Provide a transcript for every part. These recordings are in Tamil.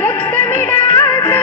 முத்தமிட ஆசை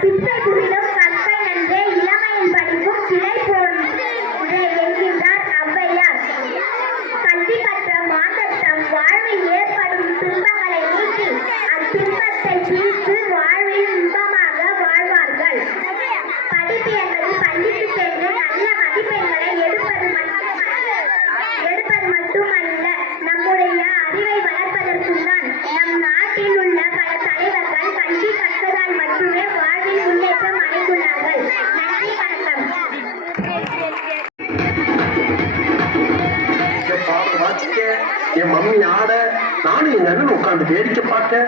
பிச்சை புரியும் கற்பை நன்றே இளமையில் படிக்கும் சிலை போன்றே என்கின்றார் ஔவையார். கல்வி கற்ற மாந்தத்தம் வாழ்வில் ஏற்படும் துன்பங்களை நீக்கி அத்துன்பத்தை தீர்த்து வாழ்வில் இன்பமாக வாழ்வார்கள். படிப்பு என்பது பள்ளிக்கு சென்று நல்ல மதிப்பெண்களை எடுப்பது மட்டுமல்ல, நம்முடைய அறிவை வளர்ப்பதற்கும் தான். நம் நாட்டில் உள்ள பல தலைவர்கள் கல்வி கற்றதால் மட்டுமே வாழ்வில் முன்னேற்றம் அடைந்துள்ளார்கள். நன்றி, வணக்கம். என் மம்மி ஆட நானும் எங்க அண்ணன் உட்காந்து வேடிக்கை பார்க்க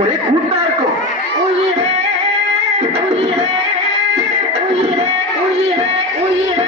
ஒரே கூட்டா இருக்கும். உயிரே உயிரே உயிரே உயிரே உயிரே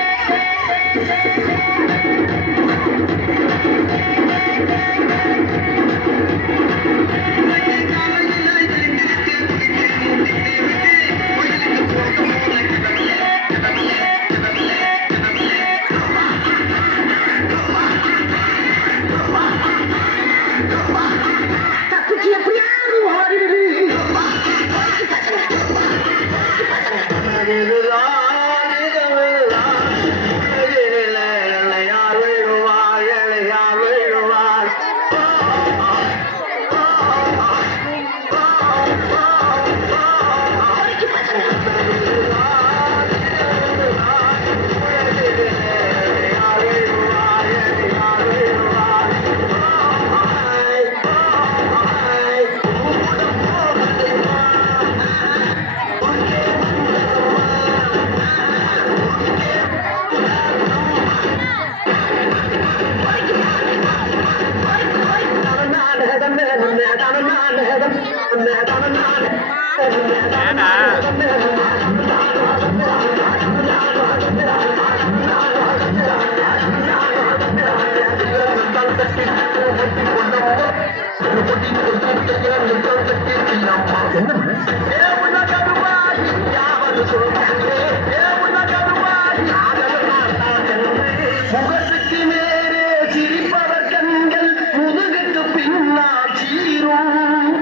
முகத்துக்கு நேரே சிரிப்பவர் கண்கள் முதுகுக்கு பின்னால் சீரும்.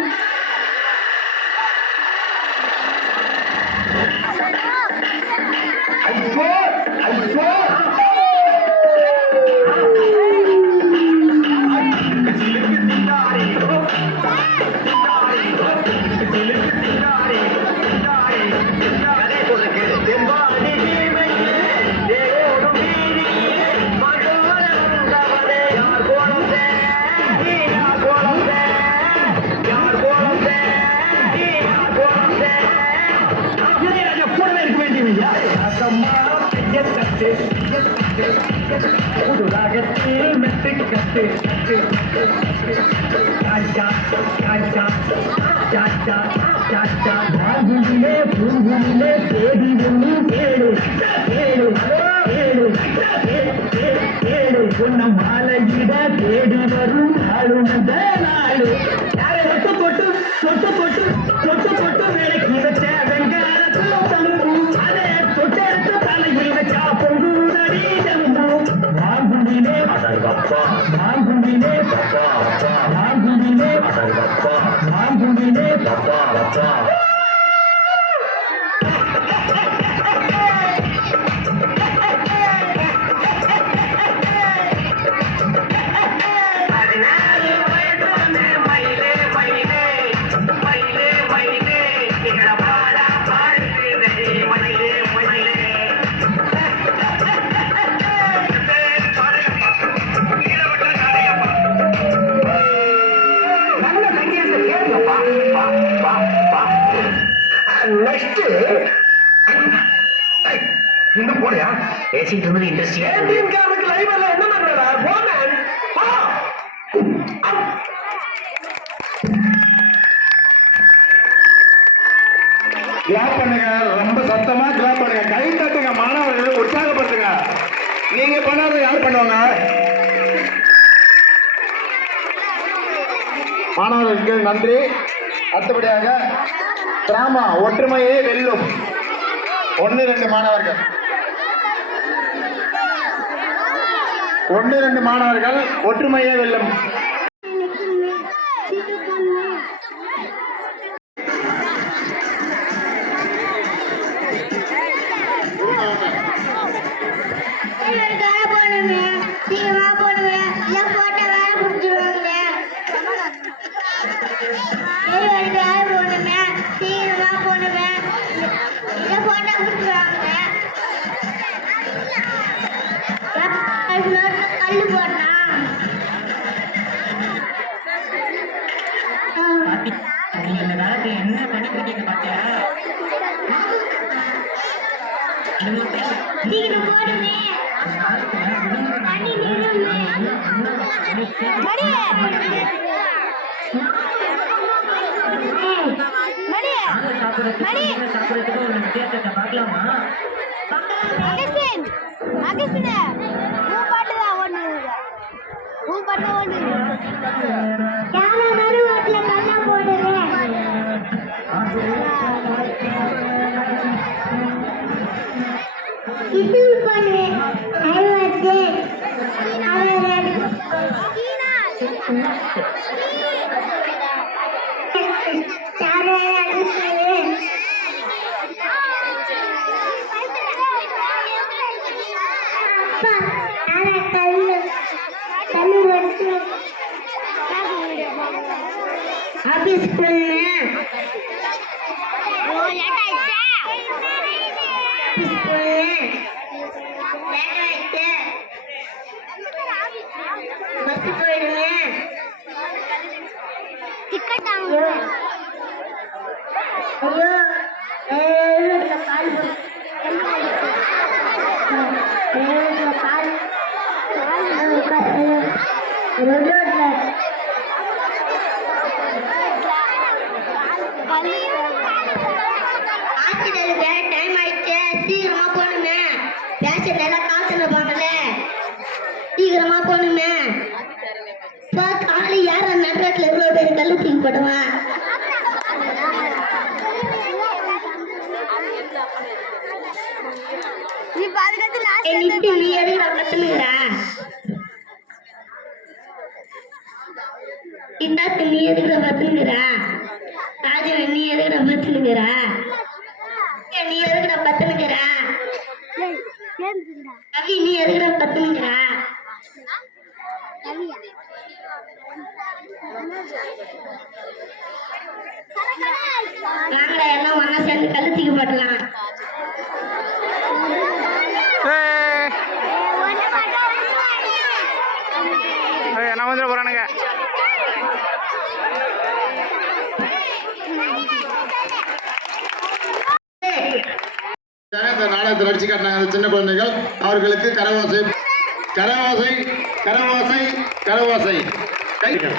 ஐயோ ஐயோ மாலையிட தேடி வரும் ஆளுநர் நாடு தொட்டு போட்டு தொட்டு போட்டு தொட்டு போட்டு வேலைக்கு வச்ச வெங்காயத்தில் தம்பும் அதே தொட்டெடுத்து தலையில் வச்சா பொங்குதடி தம்பும் மாங்குண்டிலே மாங்குண்டிலே மாங்குண்டிலே மாங்குண்டிலே இன்னும் போறியா பேசிட்டு இருந்தது இண்டஸ்ட்ரியா லைவ் எல்லாம் என்ன பண்றா போமேன் கிளாப் பண்ணுங்க, ரொம்ப சத்தமா கிளாப் பண்ணுங்க, கை தட்டுங்க, மாணவர்கள் உற்சாகப்படுத்துங்க. நீங்க பண்ணாத யார் பண்ணுவாங்க? மாணவர்களுக்கு நன்றி. அடுத்தபடியாக டிராமா ஒற்றுமையே வெல்லும் 1-2 மாணவர்கள் 1-2 மாணவர்கள் ஒற்றுமையே வெல்லும். சீக்கிரம் போடுமே. தண்ணி நிறுமே. மடி. மடி. மடி. அகஸ்டின் அகஸ்டின் உன் பாட்டு தான் ஓடுது. உன் பாட்டு ஓடுது. யாரோ நடு ரோட்ல கண்ணா போடுறேன். இது பண்ணு ஐவத்து அவரது ஆபீஸ் டைம் ஆயிடுச்சு, சீக்கிரமா போகணுமே. பேஷண்ட் எல்லாம் காத்துல போகல, சீக்கிரமா போகணுமே. காலை யார நடுறாட்டுல எவ்வளவு பேர் கல்லு தூக்கி போடுவான். நீ எதுக்குடா கத்துனுங்கிறா? இந்தாத்து நீ எதுக்குடா பத்துனுங்கிறா? ராஜவன் நீ எதுக்குடா பத்துனுங்கிறா? நீ எதுக்குடா பத்துனுங்கிறா? கவி நீ எதுக்குடா பத்துனுங்கிறா? வாங்கடா எல்லாம் ஒன்னா சேர்ந்து கல்லு தூக்கி போட்டலாம். என்ன வந்துட போறானுங்க? இந்த நாடகத்தை நடிச்சு காட்டினாங்க சின்ன குழந்தைகள். அவர்களுக்கு கரவாசை கரவாசை கரவாசை கரவாசை கைகள்.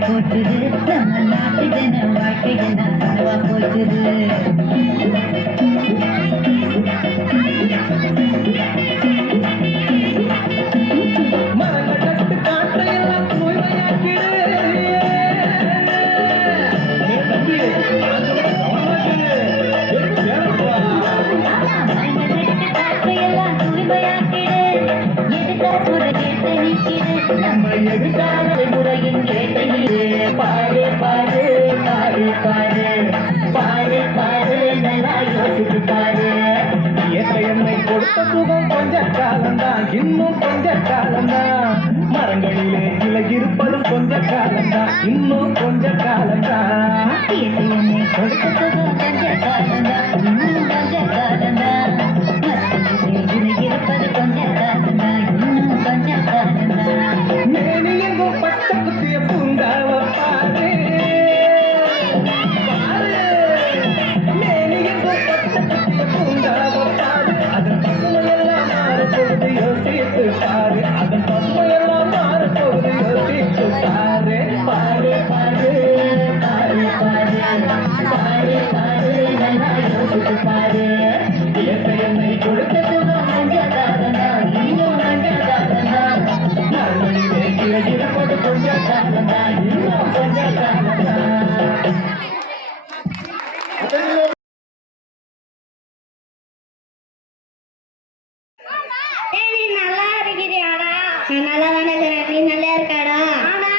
போச்சுது நம்ம நாட்டு ஜன வாழ்க்கை என்ன கனவா போச்சுது நம்ம எதிர்கால முறையின் கேட்டையிலே பாரு பாரு பாரு பாரு பாரு பாரு நல்லா யோசிச்சு பாரு இயற்கை என்னை கொடுத்த சுகம் கொஞ்ச காலம்தான் இன்னும் கொஞ்ச காலம்தான் மரங்களிலே இலை இருப்பதும் கொஞ்ச காலம்தான் இன்னும் கொஞ்ச காலம்தான் என்னை கொடுத்த சுகம் கொஞ்ச காலம்தான் இன்னும் கொஞ்ச காலம்தான் இருப்பது கொஞ்ச காலம்தான் இன்னும் கொஞ்ச காலம்தான் மேனி எங்கும் பச்சை குத்திய பூங்காவ பாரு பாரு மேனி எங்கும் பச்சை குத்திய பூங்காவ பாரு அதன் பசுமையெல்லாம் மாறப்போகுது யோசித்து பாரு அதன் பசுமையெல்லாம் மாறப்போகுது யோசித்து பாரு பாரு பாரு பாரு பாரு பாரு பாரு நல்லா யோசிச்சு பாரு இயற்கை என்னை கொடுத்த சுகம் கொஞ்ச காலம்தான் இன்னும் கொஞ்ச காலம்தான் மரங்களிலே இலை இருப்பது கொஞ்ச காலம்தான் இன்னும் கொஞ்ச காலம்தான் ஏய், நீ நல்லா இருக்கிறியாடா? நான் நல்லா தானே இருக்கிறேன். நீ நல்லா இருக்காடா? ஆனா,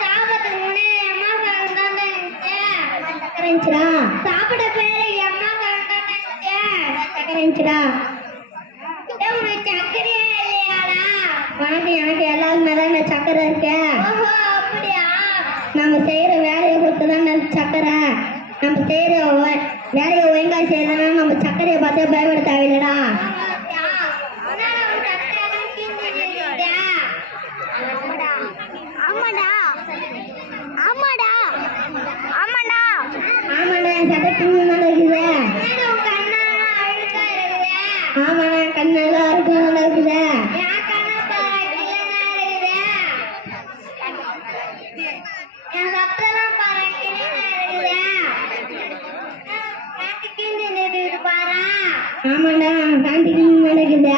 சாப்பிடறதுக்கு முன்னாடி அம்மா கறந்து தானே இருந்துச்சேன். சக்கரை இருந்துச்சுடா. சாப்பிட பேரு அம்மா கறந்து தானே இருந்துச்சேன். சக்கரை இருந்துச்சுடா. ஏய், உனக்கு சக்கரையே இல்லையாடா? எனக்கு எல்லாருமே தான் சக்கரை இருக்கு. ஓஹோ, அப்படியா? நம்ம செய்யற வேலையை பொறுத்து தான் சக்கரை. நம்ம செய்யற வேலையை ஒழுங்கா செய்யறதுனா நம்ம சக்கரையை பார்த்து பயப்பட தேவையில்லடா. ஆமாடா, என் சட்டை பின்னால இருக்குது. ஆமாடா, கண்ணெல்லாம் அறுக்கணும் இருக்குது. என் சட்டெல்லாம் பாரு, ஆமாடா, காந்திக்கு நடக்குது.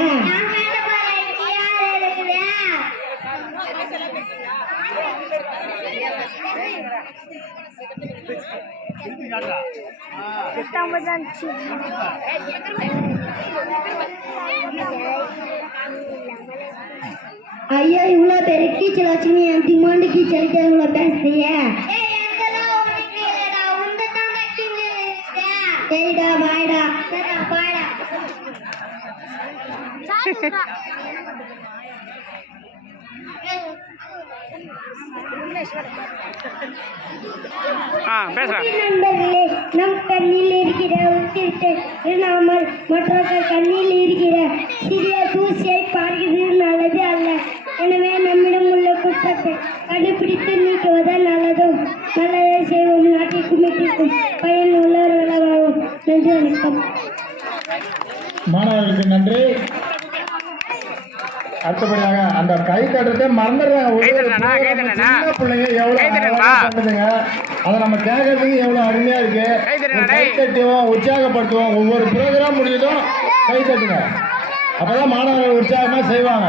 ஐயோ, இவ்வளோ பெரிய கீச்சல் வச்சுன்னு என் திமாண்டு கீச்சலுக்கு இவ்வளோ பேசுறியே. சரிடா, பாய்டா. பாய்டா. பேசுறேன். நண்பர்களே, நம் கண்ணில் இருக்கிற உத்திரத்தை இல்லாமல் மற்றவர்கள் கண்ணில் இருக்கிற சிறிய தூசியை பார்க்கிறது நல்லது அல்ல. எனவே நம்மிடம் உள்ள குற்றத்தை கண்டுபிடித்து நீக்குவதால் நல்லதும் நல்லதை செய்வோம். நாட்டிற்கும் வீட்டிற்கும் பயன் உள்ளவர்களாகவும். நன்றி, வணக்கம். மாணவர்களுக்கு நன்றி. அடுத்தபடியாக அந்த கை தட்டுறதே மறந்துடுறாங்க. கை தட்டலண்ணா, கை தட்டலண்ணா. சின்ன பிள்ளைங்க எவ்வளவு கை தட்டலண்ணா. அழகா பண்ணுதுங்க. அதை நம்ம கேட்கறதுக்கு எவ்வளவு அருமையா இருக்கு. கை தட்டலண்ணா, கை டேய். தட்டுவோம், உற்சாகப்படுத்துவோம். ஒவ்வொரு ப்ரோக்ராம் முடியதும் கை தட்டுங்க. அப்பதான் மாணவர்கள் உற்சாகமா செய்வாங்க.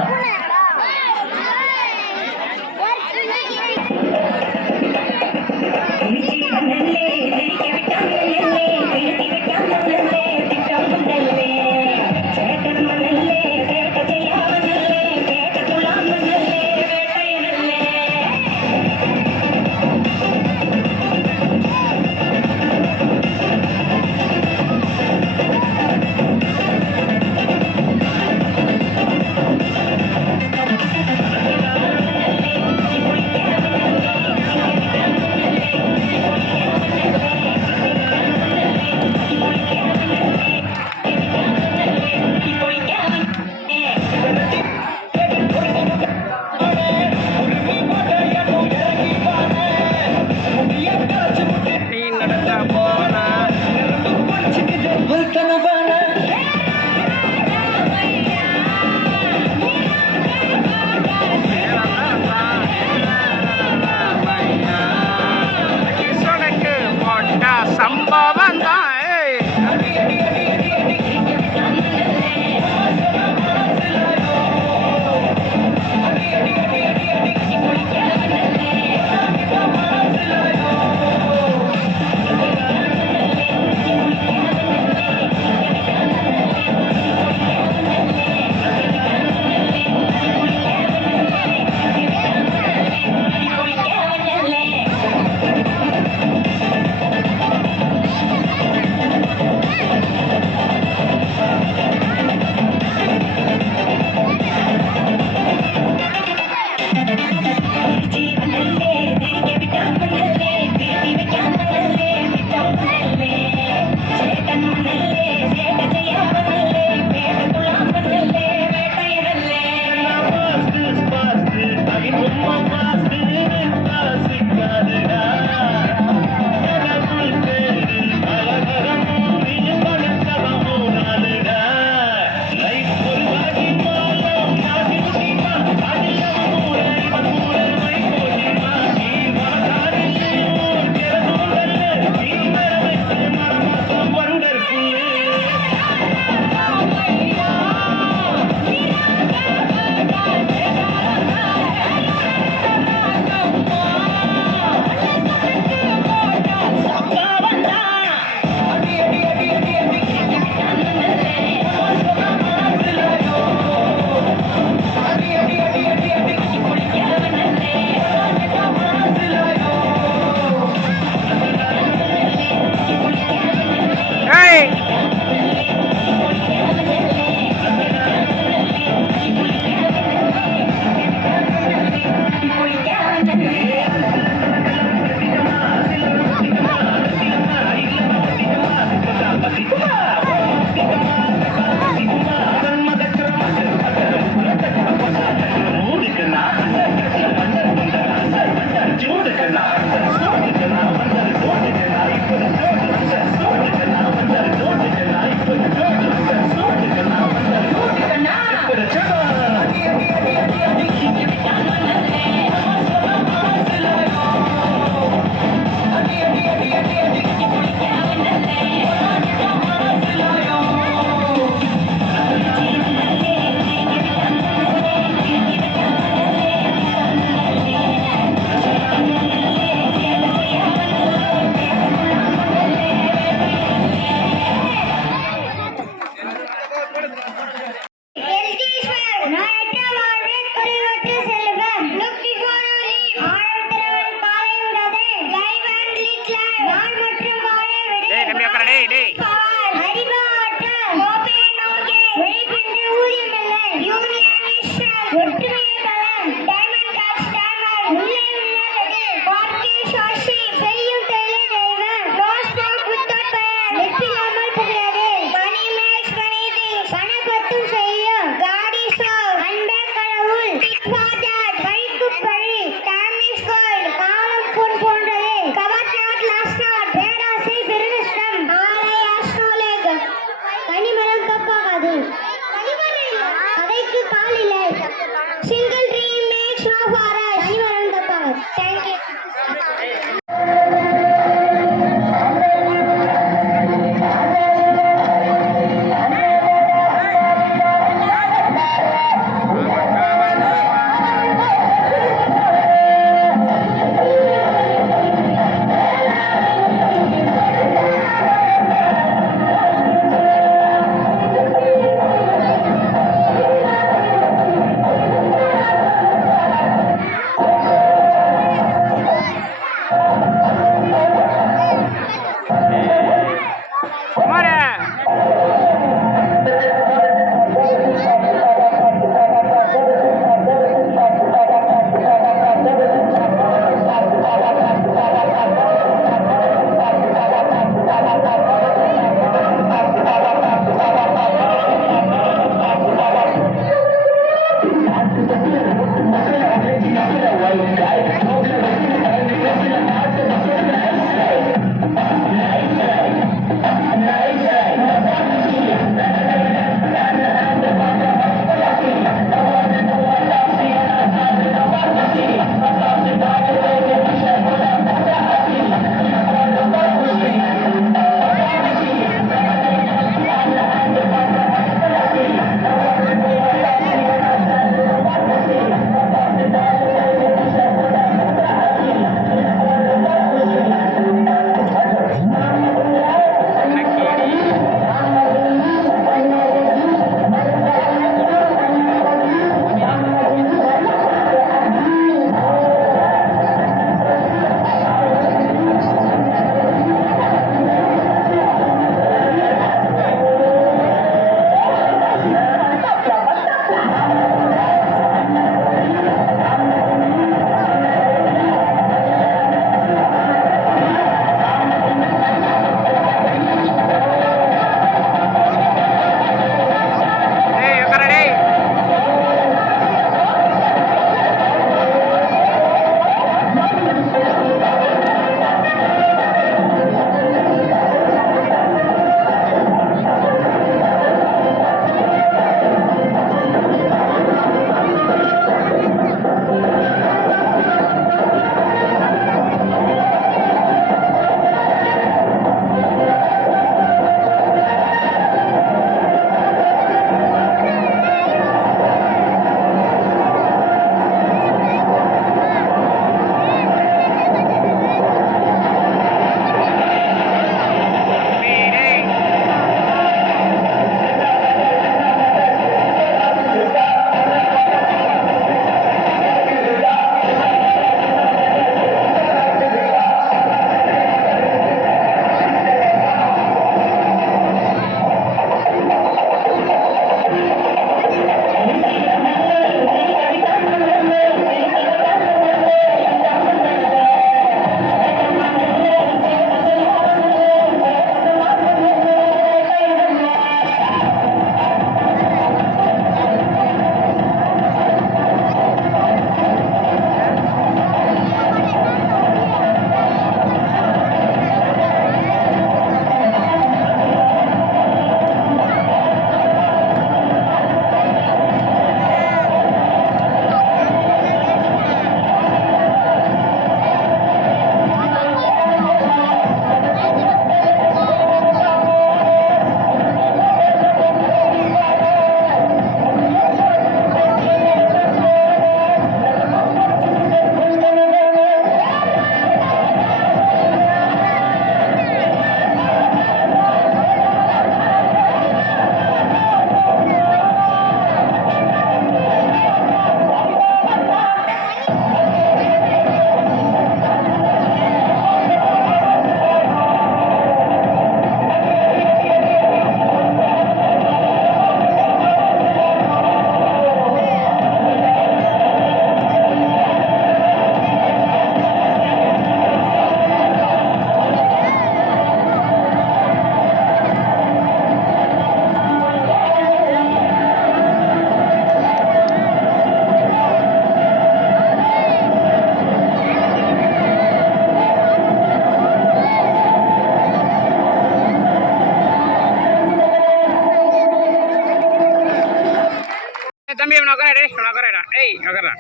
தம்பி இவனை உட்கார டேய் இவனை உட்காரடா ஏய் உட்காரடா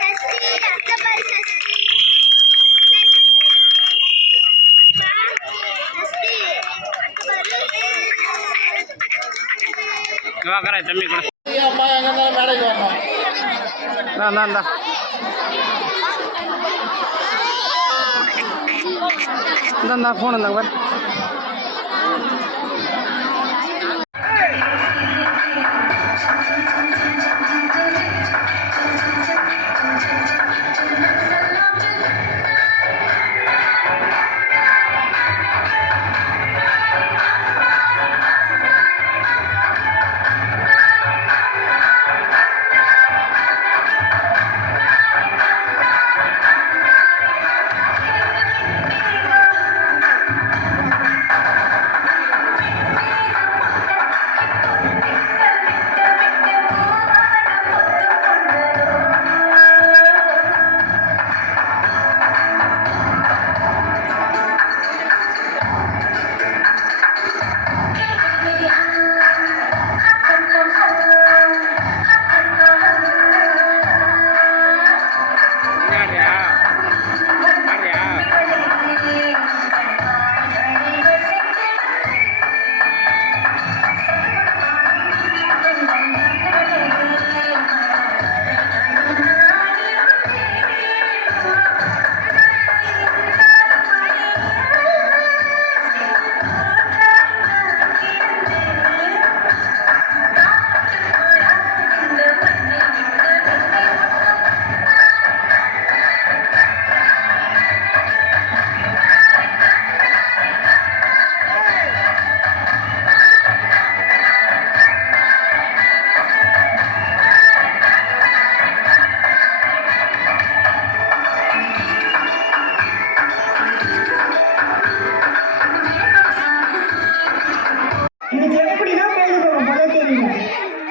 சஷ்டி அத்தை பாரு சஷ்டி சஷ்டி அத்தை பாரு உட்கார தம்பி கூட அம்மா எங்க இருந்தாலும் மேடைக்கு வரணும். இந்தா ஃபோன் இருந்தாங்க பாரு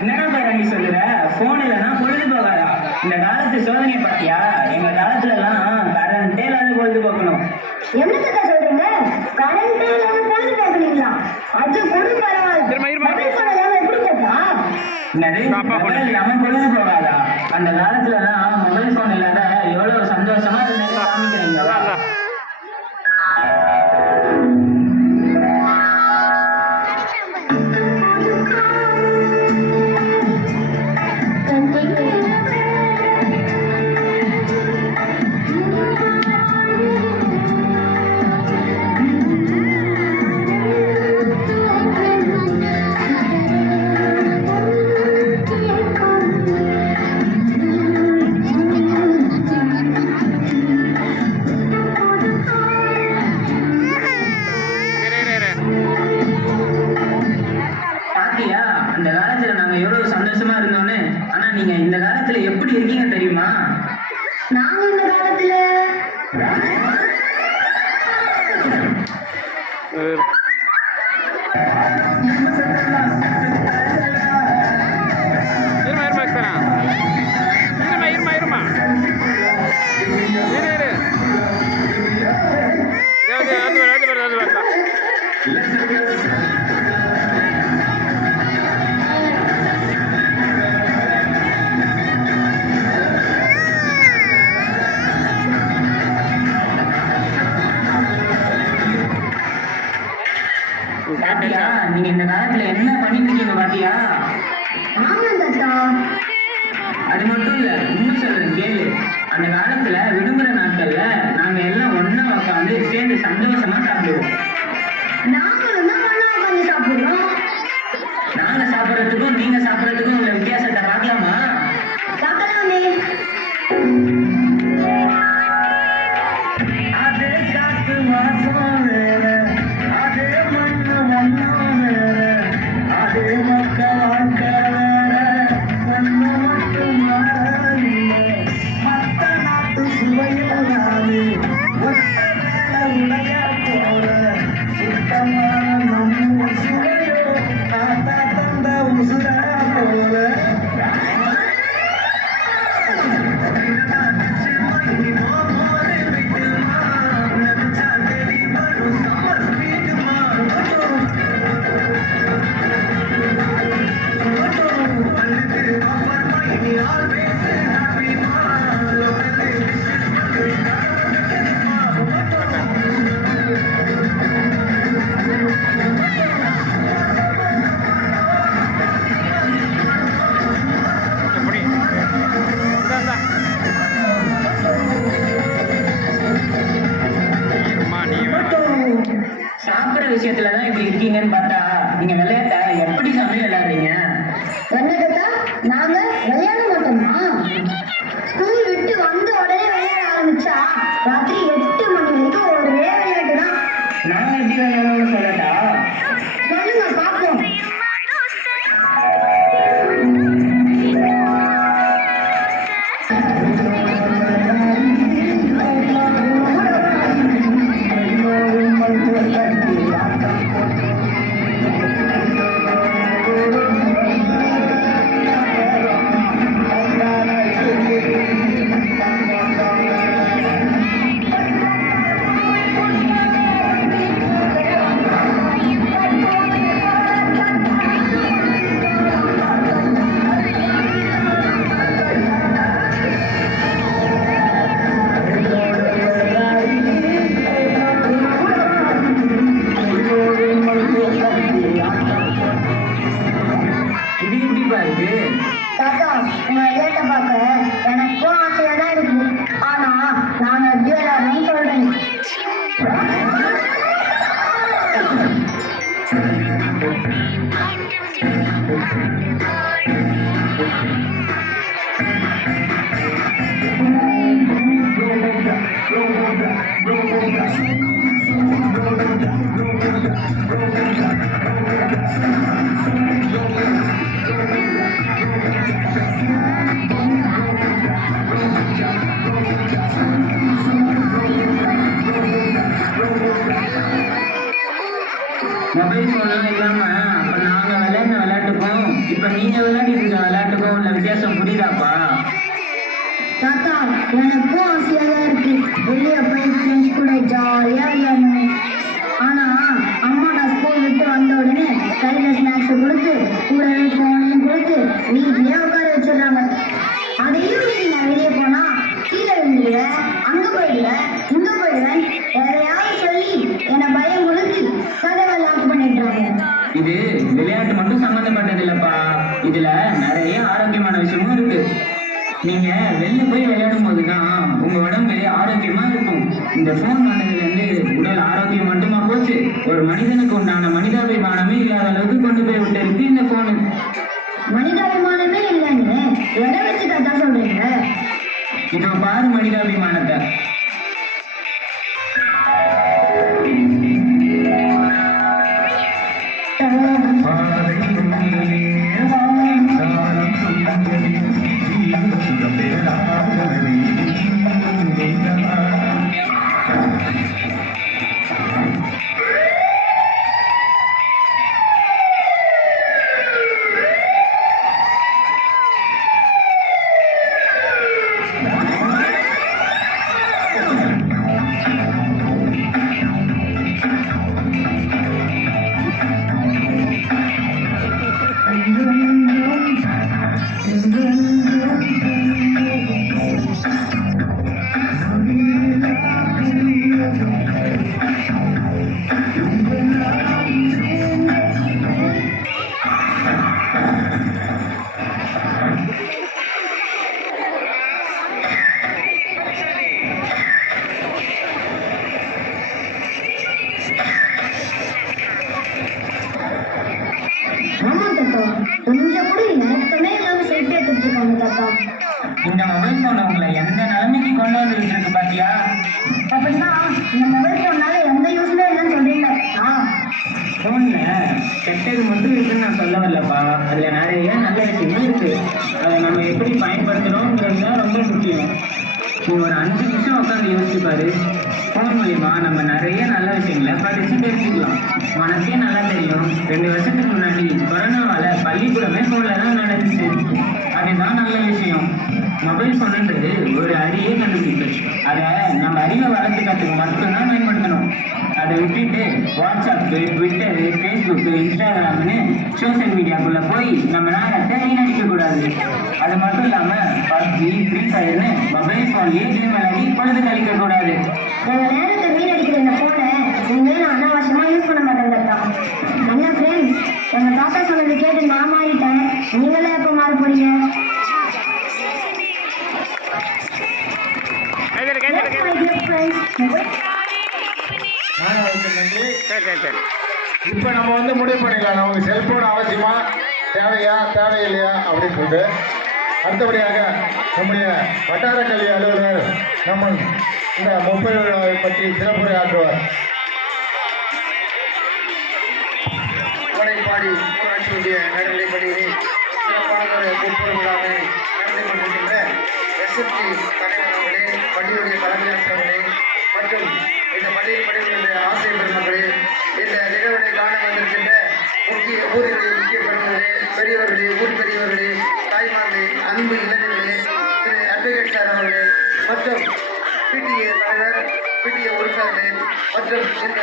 என்னடா பாரு நீ சொல்லுற போன் இல்லைன்னா பொழுது போகாதா இந்த காலத்து சோதனையை பார்த்தியா எங்க காலத்துல எல்லாம் கரண்டே இல்லாத பொழுது போக்கணும் என்னத்தை சொல்றீங்க கரண்ட் இல்லாம பொழுது பார்க்கலீங்களா அது கூட பரவாயில்ல எப்படி கேட்டா என்னது மொபைல் இல்லாம பொழுது போகாதா அந்த காலத்துல எல்லாம் மொபைல் போன் இல்லாத எவ்வளவு சந்தோஷமா இருந்தாலும் காமிக்கிறீங்களா பாத்தியா அந்த காலத்துல நாங்க எவ்வளவு சந்தோஷமா இருந்தோம்னு ஆனா நீங்க இந்த காலத்துல எப்படி இருக்கீங்க தெரியுமா நாங்க இந்த காலத்துல இருமா பாத்தியா நீங்க இந்த காலத்துல என்ன பண்ணிட்டு இருக்கீங்க பாத்தியா அது மட்டும் இல்ல இன்னும் சொல்றேன் கேளு அந்த காலத்துல விடுமுறை நாட்கள்ல நாங்க எல்லாம் ஒண்ணா உட்காந்து சேர்ந்து சந்தோஷமா சாப்பிடுவோம் நாங்களும் தான் ஒண்ணா உட்காந்து சாப்பிடுறோம் நாங்க சாப்பிடறதுக்கும் நீங்க சாப்பிடறதுக்கும் உள்ள வித்தியாசத்தை பார்க்கலாமா பார்க்கலாமே அதே காத்து வாசம் வேற அதே மண்ணு வண்ணம் வேற அதே மக்கள் வாழ்க்கை வேற ஒண்ணு மட்டும் மாறவில்லை மத்த நாட்டு சுவையில்லாது ஒத்த வேலை உடைய போற சுத்தமா விளையாட்ட எப்படி சாமி விளையாடுறீங்க? என்ன கேட்டா நாங்க விளையாட மாட்டோமா? ஸ்கூல் விட்டு வந்த உடனே விளையாட ஆரம்பிச்சா ராத்திரி 8 மணி வரைக்கும் ஒரே விளையாட்டு தான். நாங்க எப்படி விளையாடணும்னு சொல்லட்டா? சொல்லுங்க பாப்போம். இது எப்படிப்பா இருக்கு? தாத்தா உங்க விளையாட்டை பார்க்க எனக்கும் ஆசையா தான் இருக்கு. ஆனா நாங்க எப்படி விளையாடணும்னு சொல்றேன். மொபைல் போன்லாம் இல்லாம அப்ப நாங்க விளையாடின விளையாட்டுக்கும் இப்ப நீங்க விளையாடிட்டு இருக்க விளையாட்டுக்கும் உள்ள வித்தியாசம் புரியுதாப்பா? தாத்தா எனக்கும் ஆசையா தான் இருக்கு. வெளியே போய் ஃப்ரெண்ட்ஸ் கூட ஜாலியா விளையாடணும். ஆனா அம்மா நான் ஸ்கூல் விட்டு வந்த உடனே கையில ஸ்நாக்ஸ் கொடுத்து கூடவே ஃபோனையும் கொடுத்து வீட்லயே உட்கார வச்சிடுறாங்க. அதையும் மீறி நான் வெளியே போனா கீழே விழுந்துடுவேன், அங்க போயிடுவேன், இங்க போயிடுவேன், எதையாவது சொல்லி என்னை பயம் கொடுத்து கதவை லாக் பண்ணிடுறாங்க. இது விளையாட்டு மட்டும் சம்பந்தப்பட்டது இல்லப்பா, இதுல நிறைய ஆரோக்கியமான விஷயமும் இருக்கு. நீங்க வெளில போய் விளையாடும் போதுதான் உங்க உடம்பு ஆரோக்கியமா இருக்கும். இந்த போன் வந்ததுல இருந்து உடல் ஆரோக்கியம் மட்டுமா போச்சு, ஒரு மனிதனுக்கு உண்டான மனிதாபிமானமே இல்லாத அளவுக்கு கொண்டு போய் விட்டு இந்த போனு. மனிதாபிமானமே இல்லைன்னு எதை வச்சு தாத்தா சொல்றீங்க? இப்போ பாரு மனிதாபிமானத்தை. ஆமா தாத்தா, கொஞ்சம் கூட இறக்கமே இல்லாம செல்ஃபி எடுத்துட்டு இருக்காங்க தாத்தா. இந்த மொபைல் போன் உங்களை எந்த நிலைமைக்கு கொண்டு வந்து இருக்கு பாத்தியா? அப்படின்னா இந்த மொபைல் போனால எந்த யூஸ்மே இல்லைன்னு சொல்றீங்க. போன்ல கெட்டது மட்டும் இருக்குன்னு நான் சொல்ல வரலப்பா, அதுல நிறைய நல்ல விஷயமும் இருக்கு. அதை நம்ம எப்படி பயன்படுத்துறோம்ன்றது தான் ரொம்ப முக்கியம். நீ ஒரு 5 நிமிஷம் உட்காந்து யோசிச்சு பாரு. ஃபோன் மூலியமா நம்ம நிறைய நல்ல விஷயங்களை படிச்சு தெரிஞ்சுக்கலாம். உனக்கே நல்லா தெரியும், 2 வருஷத்துக்கு முன்னாடி கொரோனாவால பள்ளிக்கூடமே ஃபோன்ல தான் நடந்துச்சு. அதுதான் நல்ல விஷயம். மொபைல் ஃபோனுன்றது ஒரு அறிவே கண்டுபிடிப்பு. அதை நம்ம அறிவை வளர்த்துக்கிறதுக்கு மட்டும்தான் பயன்படுத்தணும். அதை விட்டுட்டு வாட்ஸ்அப்பு, ட்விட்டரு, ஃபேஸ்புக்கு, இன்ஸ்டாகிராம்னு சோசியல் மீடியாக்குள்ள போய் நம்ம நேரத்தை வீணடிக்க கூடாது. அது மட்டும் இல்லாம பப்ஜி, ஃப்ரீ ஃபயர்னு மொபைல் ஃபோன்லயே கேம் விளையாடி பொழுது கழிக்க கூடாது. எங்க நேரத்தை வீணடிக்கிற இந்த போனை இனிமே நான் அனாவசியமா யூஸ் பண்ண மாட்டேன் தாத்தா. என்ன ஃப்ரெண்ட்ஸ், எங்க தாத்தா சொன்னது கேட்டு நான் மாறிட்டேன். நீங்களே எப்ப மாற போறீங்க? கைதட்டு Yes, my dear friends. சரி சரி சரி இப்ப நம்ம வந்து முடிவு பண்ணிக்கலாம் நமக்கு செல்போன் அவசியமா தேவையா தேவையில்லையா அப்படின்னு சொல்லிட்டு. அடுத்தபடியாக நம்முடைய வட்டார கல்வி அலுவலர் நம்ம இந்த முப்பெரும் விழாவை பற்றி சிறப்புரை ஆற்றுவார். வடைப்பாடி ஊராட்சி ஒன்றிய நடுநிலைப் பள்ளியில் சிறப்பான ஒரு முப்பெரும் விழாவை நடத்தி கொண்டிருக்கின்ற எஸ்எஸ்டி தலைவர் அவர்களே, பள்ளியுடைய தலைமையாளர்களே மற்றும் இந்த பள்ளியில் படிக்கின்ற ஆசிரியர் பெருமக்களே, இந்த நிகழ்வினை காண வந்திருக்கின்ற ஊரினுடைய முக்கிய பெருமக்களே, பெரியவர்களே, ஊர் பெரியவர்களே, தாய்மார்களே, அன்பு இளைஞர்களே, திரு அட்வொகேட் சார் அவர்களே மற்றும் பிடிஏ தலைவர், பிடிஏ உறுப்பினர்களே மற்றும் இந்த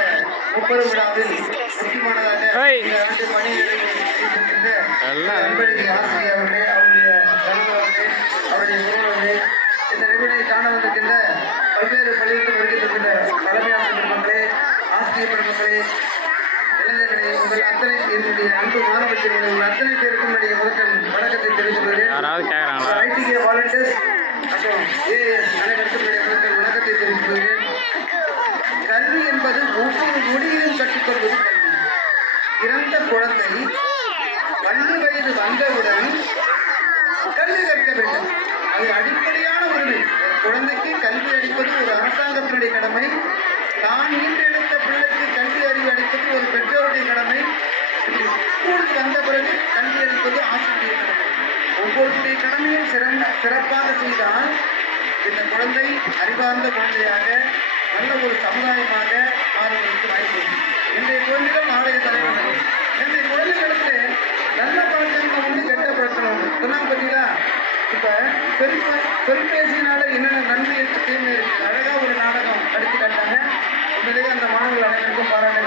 முப்பெரும் விழாவில் முக்கியமானதாக இந்த ஆண்டு பணி நிறைவேற்றிருக்கின்ற அன்பழகி ஆசிரியர் அவர்களே, அவருடைய தலைவர்களே, அவருடைய உறவுகளே, இந்த நிகழ்வை காண வந்திருக்கின்ற பல்வேறு பள்ளிகளுக்கு வருகின்ற தலைமை ஆசிரியர் மக்களே, ஆசிரியர் பெருமக்களே, இளைஞர்களே, உங்கள் அத்தனை என்னுடைய அன்பு மாணவ செல்வங்களே, உங்கள் அத்தனை பேருக்கும் என்னுடைய முதல் வணக்கத்தை தெரிவித்துக் கொள்கிறேன். ஐடிகே வாலண்டியர்ஸ் மற்றும் ஏஎஸ் அனைவருக்கும் என்னுடைய முதல் வணக்கத்தை தெரிவித்துக் கொள்கிறேன். கல்வி என்பது ஒவ்வொரு நொடியிலும் கற்றுக்கொள்வது கல்வி. பிறந்த குழந்தை பள்ளி வயது வந்தவுடன் கல்வி கற்க வேண்டும். அது அடிப்படையான உரிமை. குழந்தைக்கு கல்வி அளிப்பது ஒரு அரசாங்கத்தினுடைய கடமை. தான் ஈன்றெடுத்த பிள்ளைக்கு கல்வி அறிவு அளிப்பது ஒரு பெற்றோருடைய கடமை. ஸ்கூலுக்கு வந்த பிறகு கல்வி அளிப்பது ஆசிரியருடைய கடமை. ஒவ்வொருடைய கடமையும் சிறப்பாக செய்தால் இந்த குழந்தை அறிவார்ந்த குழந்தையாக நல்ல ஒரு சமுதாயமாக மாறுவதற்கு வாய்ப்பு. இன்றைய குழந்தைகள் நாளைய தலைவர்கள். இன்றைய குழந்தைகளுக்கு நல்ல பழக்கங்கள் உண்டு, கெட்ட பழக்கம் உண்டு. சொன்னாங்க பார்த்தீங்களா? இப்போ தொலைபேசியினால என்னென்ன நன்மை இருக்கு, தீமை இருக்கு. அழகாக ஒரு நாடகம் எடுத்து காட்டாங்க. உண்மையிலேயே அந்த மாணவர்கள் அனைவருக்கும் பாராட்டு.